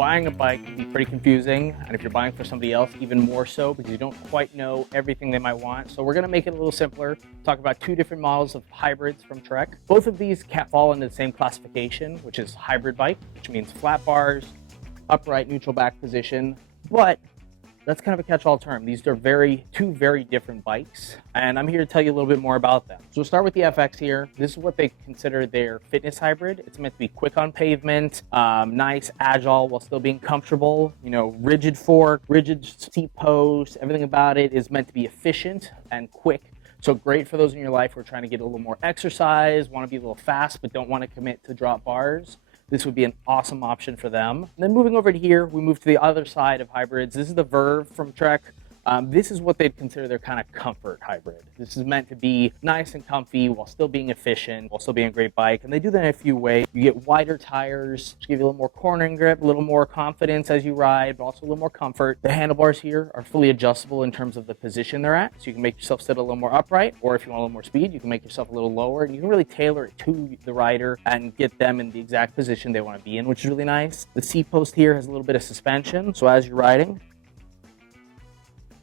Buying a bike can be pretty confusing, and if you're buying for somebody else, even more so because you don't quite know everything they might want. So we're going to make it a little simpler, talk about two different models of hybrids from Trek. Both of these fall into the same classification, which is hybrid bike, which means flat bars, upright neutral back position, but that's kind of a catch-all term. These are two very different bikes, and I'm here to tell you a little bit more about them. So we'll start with the FX here. This is what they consider their fitness hybrid. It's meant to be quick on pavement, nice, agile, while still being comfortable. You know, rigid fork, rigid seat post, everything about it is meant to be efficient and quick. So great for those in your life who are trying to get a little more exercise, want to be a little fast, but don't want to commit to drop bars. This would be an awesome option for them. And then moving over to here, we move to the other side of hybrids. This is the Verve from Trek. This is what they'd consider their kind of comfort hybrid. This is meant to be nice and comfy while still being efficient, while still being a great bike. And they do that in a few ways. You get wider tires, which give you a little more cornering grip, a little more confidence as you ride, but also a little more comfort. The handlebars here are fully adjustable in terms of the position they're at. So you can make yourself sit a little more upright, or if you want a little more speed, you can make yourself a little lower. And you can really tailor it to the rider and get them in the exact position they want to be in, which is really nice. The seat post here has a little bit of suspension. So as you're riding,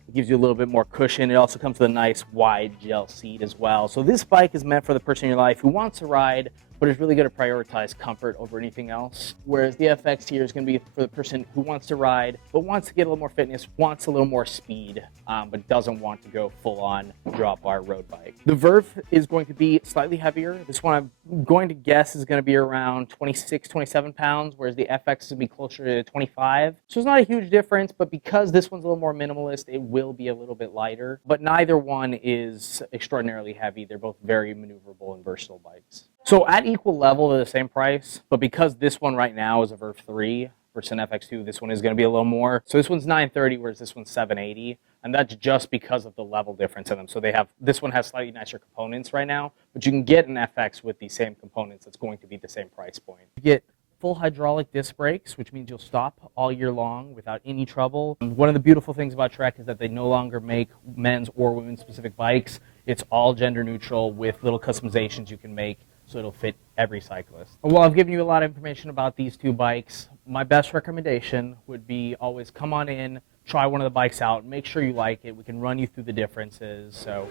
it gives you a little bit more cushion. It also comes with a nice wide gel seat as well. So this bike is meant for the person in your life who wants to ride, but is really going to prioritize comfort over anything else. Whereas the FX here is going to be for the person who wants to ride, but wants to get a little more fitness, wants a little more speed, but doesn't want to go full on drop bar road bike. The Verve is going to be slightly heavier. This one I'm going to guess is going to be around 26, 27 pounds, whereas the FX is going to be closer to 25. So it's not a huge difference, but because this one's a little more minimalist, it will be a little bit lighter. But neither one is extraordinarily heavy. They're both very maneuverable and versatile bikes. So at equal level, they're the same price, but because this one right now is a Verve 3 versus an FX2, this one is going to be a little more. So this one's $930, whereas this one's $780, and that's just because of the level difference in them. So this one has slightly nicer components right now, but you can get an FX with the same components that's going to be the same price point. You get full hydraulic disc brakes, which means you'll stop all year long without any trouble. And one of the beautiful things about Trek is that they no longer make men's or women's specific bikes. It's all gender neutral with little customizations you can make, so it'll fit every cyclist. Well, I've given you a lot of information about these two bikes. My best recommendation would be always come on in, try one of the bikes out, make sure you like it. We can run you through the differences. So.